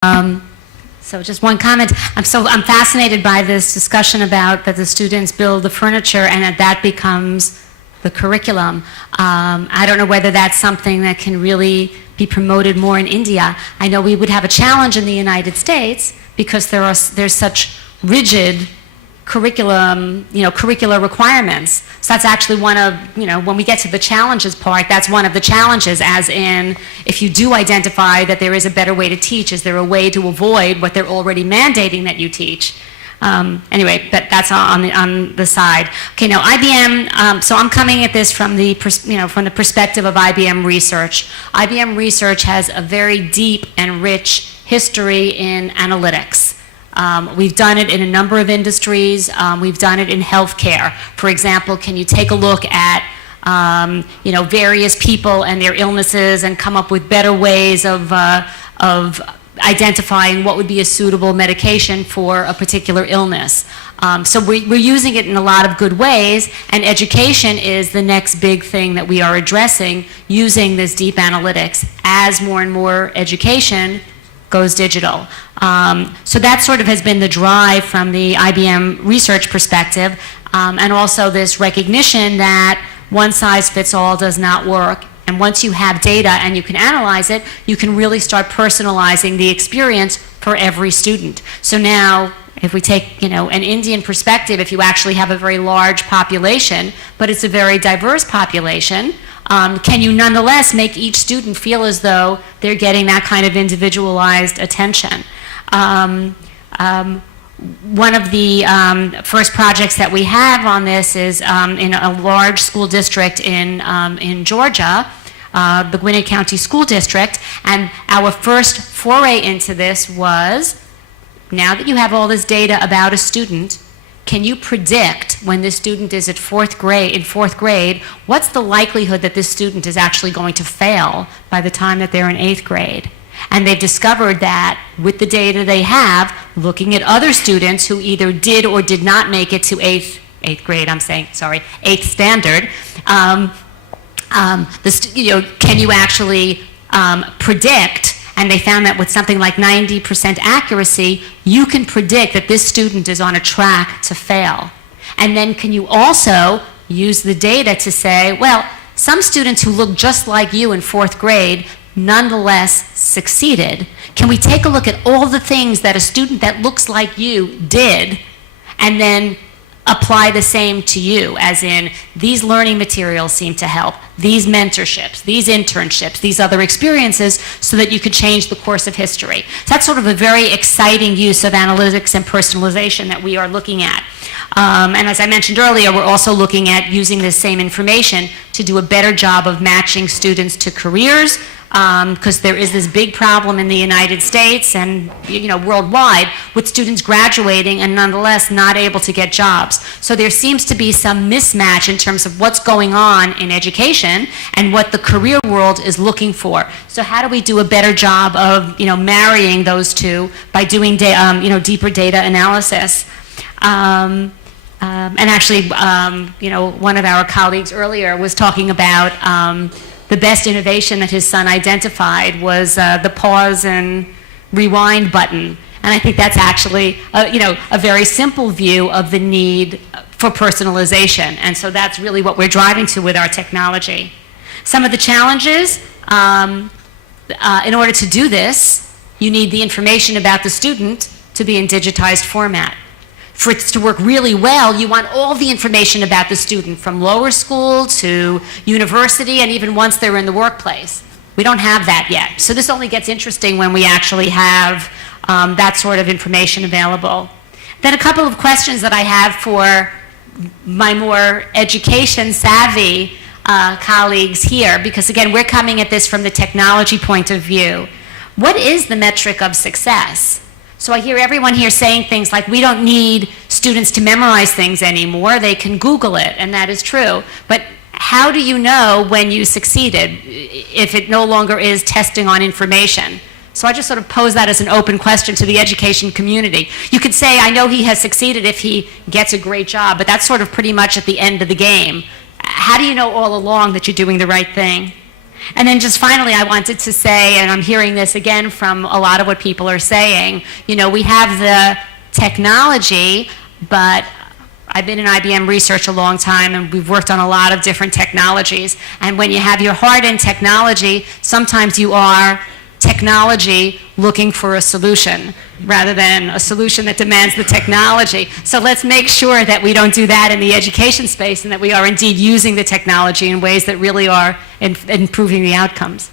So just one comment. I'm fascinated by this discussion about that the students build the furniture and that becomes the curriculum. I don't know whether that's something that can really be promoted more in India. I know we would have a challenge in the United States because there's such rigid curriculum, curricular requirements. So that's actually one of, when we get to the challenges part, that's one of the challenges, as in, if you do identify that there is a better way to teach, is there a way to avoid what they're already mandating that you teach? Anyway, that's on the side. Okay, now IBM, so I'm coming at this from the, from the perspective of IBM research. IBM research has a very deep and rich history in analytics. We've done it in a number of industries. We've done it in healthcare. For example, can you take a look at various people and their illnesses and come up with better ways of identifying what would be a suitable medication for a particular illness. So we're using it in a lot of good ways, and education is the next big thing that we are addressing using this deep analytics as more and more education goes digital. So that sort of has been the drive from the IBM research perspective, and also this recognition that one size fits all does not work. And once you have data and you can analyze it, you can really start personalizing the experience for every student. So now, if we take, an Indian perspective, if you actually have a very large population, but it's a very diverse population, can you nonetheless make each student feel as though they're getting that kind of individualized attention? One of the first projects that we have on this is in a large school district in Georgia, the Gwinnett County School District, and our first foray into this was, now that you have all this data about a student, can you predict when this student is in fourth grade, what's the likelihood that this student is actually going to fail by the time that they're in 8th grade? And they've discovered that with the data they have, looking at other students who either did or did not make it to 8th standard, can you actually predict? And they found that with something like 90% accuracy, you can predict that this student is on a track to fail. And then can you also use the data to say, well, some students who look just like you in 4th grade nonetheless succeeded. Can we take a look at all the things that a student that looks like you did and then apply the same to you, as in these learning materials seem to help, these mentorships, these internships, these other experiences, so that you could change the course of history. So that's sort of a very exciting use of analytics and personalization that we are looking at. And as I mentioned earlier, we're also looking at using this same information to do a better job of matching students to careers, because there is this big problem in the United States and worldwide with students graduating and nonetheless not able to get jobs. So there seems to be some mismatch in terms of what's going on in education and what the career world is looking for. So how do we do a better job of marrying those two by doing deeper data analysis? And actually, one of our colleagues earlier was talking about the best innovation that his son identified was the pause and rewind button. And I think that's actually, a very simple view of the need for personalization. And so that's really what we're driving to with our technology. Some of the challenges, in order to do this, you need the information about the student to be in digitized format. For it to work really well, you want all the information about the student from lower school to university and even once they're in the workplace. We don't have that yet. So this only gets interesting when we actually have that sort of information available. Then a couple of questions that I have for my more education savvy colleagues here, because again, we're coming at this from the technology point of view. What is the metric of success? So I hear everyone here saying things like, we don't need students to memorize things anymore, they can Google it, and that is true. But how do you know when you succeeded if it no longer is testing on information? So I just sort of pose that as an open question to the education community. You could say, I know he has succeeded if he gets a great job, but that's sort of pretty much at the end of the game. How do you know all along that you're doing the right thing? And then just finally, I wanted to say, and I'm hearing this again from a lot of what people are saying, you know, we have the technology, but I've been in IBM research a long time, and we've worked on a lot of different technologies. And when you have your heart in technology, sometimes you are technology looking for a solution rather than a solution that demands the technology. So let's make sure that we don't do that in the education space, and that we are indeed using the technology in ways that really are improving the outcomes.